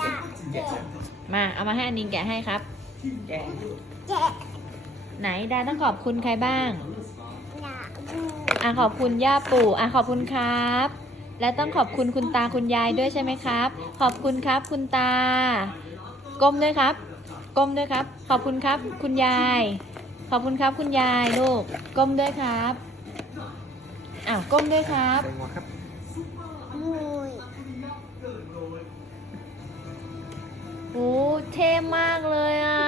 กะแกะมา เอามาให้อันนินแกะให้ครับ แกะแกะไหนดาต้องขอบคุณใครบ้างหนาบูอะขอบคุณย่าปู่อะขอบคุณครับ และต้องขอบคุณคุณตาคุณยายด้วยใช่ไหมครับ ขอบคุณครับคุณตา ก้มด้วยครับ ก้มด้วยครับ ขอบคุณครับ คุณยาย ขอบคุณครับคุณยายลูก ก้มด้วยครับ อ้าวก้มด้วยครับ เท่มากเลยอะ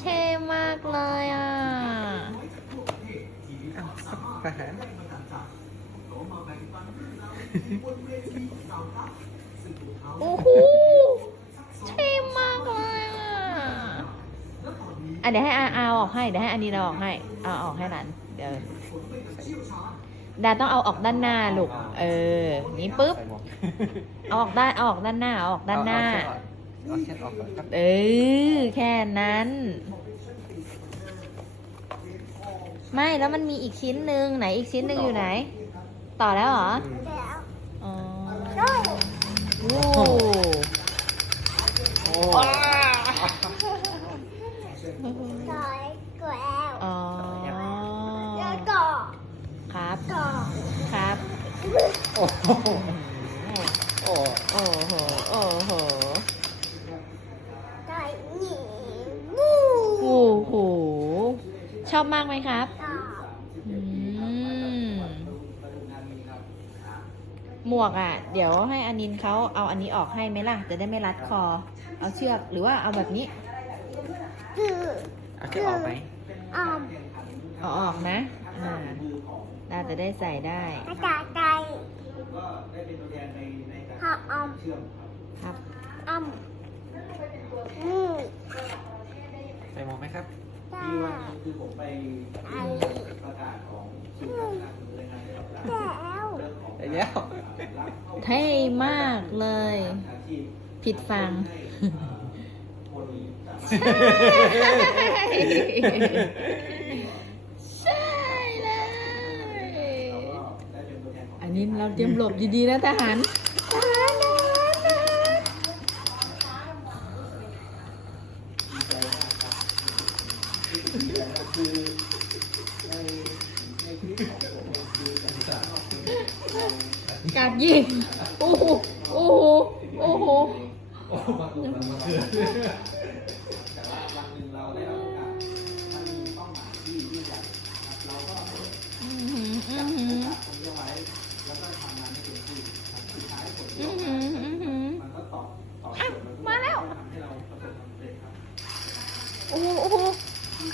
เท่มากเลยอะอ้าวครับทหารโอ้โหเท่มากเลยอะอะเดี๋ยวให้อาเอาออกให้ เดี๋ยวให้อันนี้เราออกให้ เอาออกให้หลานเดี๋ยว ดาต้องเอาออกด้านหน้าลูก เออ นี้ปุ๊บใส่หมวกเอาออกด้านเอาออกด้านหน้า เอาออกด้านหน้าเอาแค่ออกก่อนครับเออ แค่นั้น ไม่ แล้วมันมีอีกชิ้นหนึ่งไหนอีกชิ้นหนึ่งอยู่ไหน ต่อแล้วเหรออืมแล้วอ๋อด้วยโอ้โอ้ ต่อยแก้ว อ๋อ แล้วก็ ครับ ต่อ ครับ โอ้โหโอ้โอ้โหโอ้โหต่หนีบูโอ้โหชอบมากไหมครับต่ออืมหมวกอะ เดี๋ยวให้อานินเขาเอาอันนี้ออกให้ไหมล่ะ จะได้ไม่รัดคอ เอาเชือกหรือว่าเอาแบบนี้คือเอาแค่ออกไหมออมเอาออกนะอ่าเราจะได้ใส่ได้ก ก็ได้เป็นตัวแทนในในการเชื่อมครับครับอ้ำใส่หมวกไหมครับที่วันคือผมไปประกาศของสื่อต่างๆเลยนะได้แล้วเท่มากเลย ผิดฟังใช่ นี้เราเตรียมหลบดีๆนะทหารคือในในคลิปของผมคือการสากาดยิงโอ้โหโอ้โหโอ้โหแต่ว่าวันหนึ่งเราได้รับโอกา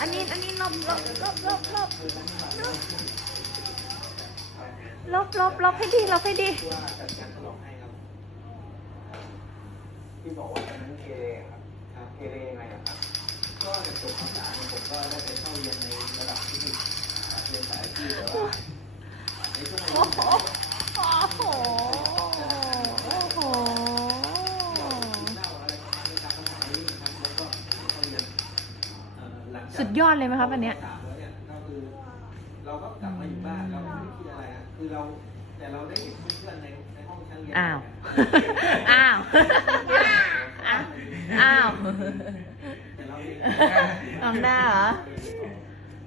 อันนี้อันนี้ลบลบลบลบลบลบลบลบให้ดีลบให้ดีว่าจัดการฉลองให้ครับที่บอกว่าตอนนั้นเกเรครับครับเกเรยังไงอะครับก็จากจบภาษาเนี่ยผมก็ได้ไปเข้าเรียนในระดับที่หนึ่งนะครับเรียนสายอาชีพแต่ว่าในช่วง สุดยอดเลยไหมครับอันเนี้ยสามแล้วเนี่ยก็คือเราก็กลับมาอยู่บ้านเราก็ไม่ได้คิดอะไรอะคือเราแต่เราได้เห็นเพื่อนๆในในห้องชั้นเรียนอ้าว อ้าว อ้าว แต่เราเองน้องด้าเหรอเ